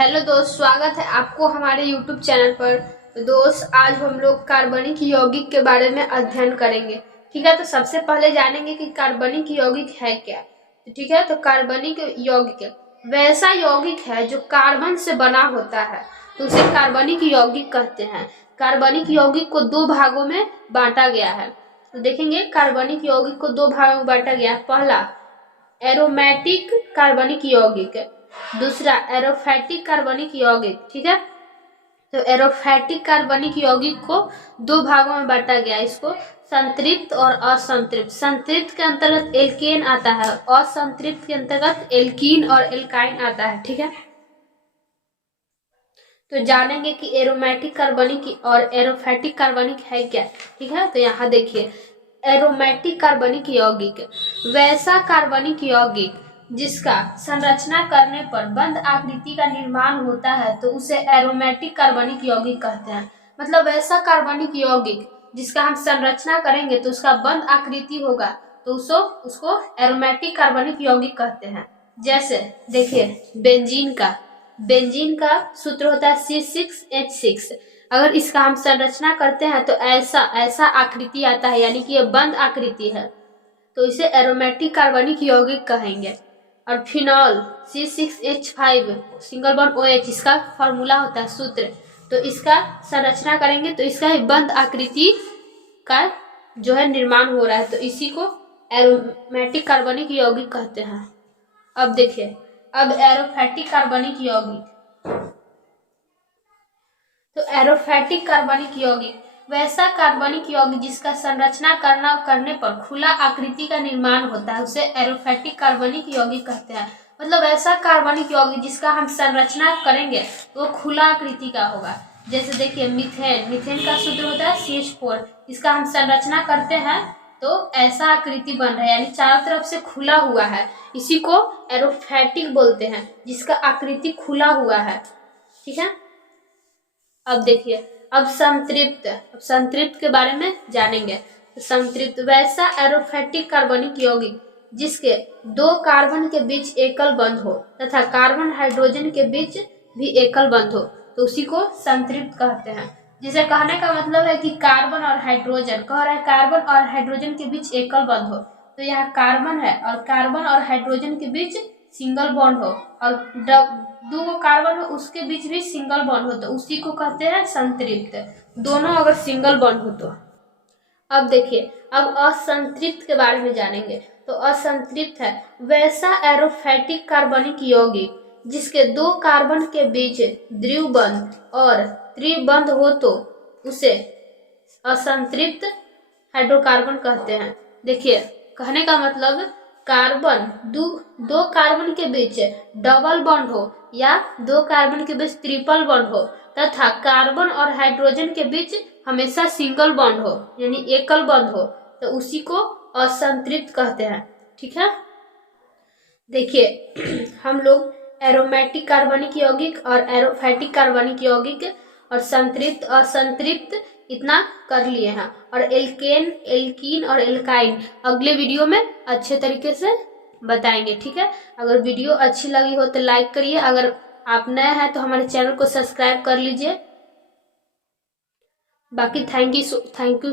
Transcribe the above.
Hello दोस्त, स्वागत है आपको हमारे YouTube चैनल पर। तो दोस्त, आज हम लोग कार्बनिक यौगिक के बारे में अध्ययन करेंगे। ठीक है, तो सबसे पहले जानेंगे कि कार्बनिक यौगिक है क्या। तो ठीक है, तो कार्बनिक यौगिक वैसा यौगिक है जो कार्बन से बना होता है, तो उसे कार्बनिक यौगिक कहते हैं। कार्बनिक यौगिक को दो भागों में बांटा गया है। तो देखेंगे कार्बनिक यौगिक को दो भागों में बांटा गया है। पहला एरोमेटिक कार्बनिक यौगिक, दूसरा एरोफैटिक कार्बनिक यौगिक। ठीक है, तो एरोफैटिक कार्बनिक यौगिक को दो भागों में बांटा गया। इसको संतृप्त और असंतृप्त। संतृप्त के अंतर्गत एल्केन आता है, असंतृप्त के अंतर्गत एल्कीन और एल्काइन आता है। ठीक है, तो जानेंगे कि एरोमेटिक कार्बनिक और एरोफैटिक कार्बनिक है क्या। ठीक है, तो यहाँ देखिए, एरोमेटिक कार्बनिक यौगिक वैसा कार्बनिक यौगिक जिसका संरचना करने पर बंद आकृति का निर्माण होता है, तो उसे एरोमेटिक कार्बनिक यौगिक कहते हैं। मतलब वैसा कार्बनिक यौगिक जिसका हम संरचना करेंगे तो उसका बंद आकृति होगा, तो उसको एरोमेटिक कार्बनिक यौगिक कहते हैं। जैसे देखिए, बेंजीन का सूत्र होता है C6H6। अगर इसका हम संरचना करते हैं तो ऐसा आकृति आता है, यानी कि ये बंद आकृति है, तो इसे एरोमेटिक कार्बनिक यौगिक कहेंगे। और phenol C6H5 single bond OH, इसका फॉर्मूला होता है, सूत्र। तो इसका संरचना करेंगे तो इसका बंद आकृति का जो है निर्माण हो रहा है, तो इसी को एरोमेटिक कार्बनिक यौगिक कहते हैं। अब देखिए, अब एरोफैटिक कार्बनिक यौगिक। तो एरोफैटिक कार्बनिक यौगिक वैसा कार्बनिक यौगिक जिसका संरचना करने पर खुला आकृति का निर्माण होता है, उसे एरोफैटिक कार्बनिक यौगिक कहते हैं। मतलब ऐसा कार्बनिक यौगिक जिसका हम संरचना करेंगे तो खुला आकृति का होगा। जैसे देखिए, मीथेन का सूत्र होता है CH4। इसका हम संरचना करते हैं तो ऐसा आकृति बन रहा है, यानी चारों तरफ से खुला हुआ है। इसी को एरोफैटिक बोलते हैं, जिसका आकृति खुला हुआ है। ठीक है, अब देखिए, अब संतृप्त के बारे में जानेंगे। तो संतृप्त वैसा एरोफैटिक कार्बनिक यौगिक जिसके दो कार्बन के बीच एकल बंध हो तथा कार्बन हाइड्रोजन के बीच भी एकल बंध हो, तो उसी को संतृप्त कहते हैं। जिसे कहने का मतलब है कि कार्बन और हाइड्रोजन, कह रहा है कार्बन और हाइड्रोजन के बीच एकल बंध हो, तो यहाँ कार्बन है और कार्बन और हाइड्रोजन के बीच सिंगल बॉन्ड हो, और दो कार्बन हो उसके बीच भी सिंगल बॉन्ड हो, तो उसी को कहते हैं संतृप्त। दोनों अगर सिंगल बॉन्ड हो तो। अब देखिए, अब असंतृप्त के बारे में जानेंगे। तो असंतृप्त है वैसा एरोफैटिक कार्बनिक यौगिक जिसके दो कार्बन के बीच द्विबंध और त्रिबंध हो, तो उसे असंतृप्त हाइड्रोकार्बन कहते हैं। देखिए, कहने का मतलब कार्बन दो कार्बन के बीच डबल बॉन्ड हो या दो कार्बन के बीच ट्रिपल बॉन्ड हो तथा कार्बन और हाइड्रोजन के बीच हमेशा सिंगल बॉन्ड हो, यानी एकल बॉन्ड हो, तो उसी को असंतृप्त कहते हैं। ठीक है, देखिए, हम लोग एरोमेटिक कार्बनिक यौगिक और एरोफैटिक कार्बनिक यौगिक और संतृप्त असंतृप्त इतना कर लिए हैं, और एल्कीन और एल्काइन अगले वीडियो में अच्छे तरीके से बताएंगे। ठीक है, अगर वीडियो अच्छी लगी हो तो लाइक करिए, अगर आप नए हैं तो हमारे चैनल को सब्सक्राइब कर लीजिए। बाकी थैंक यू।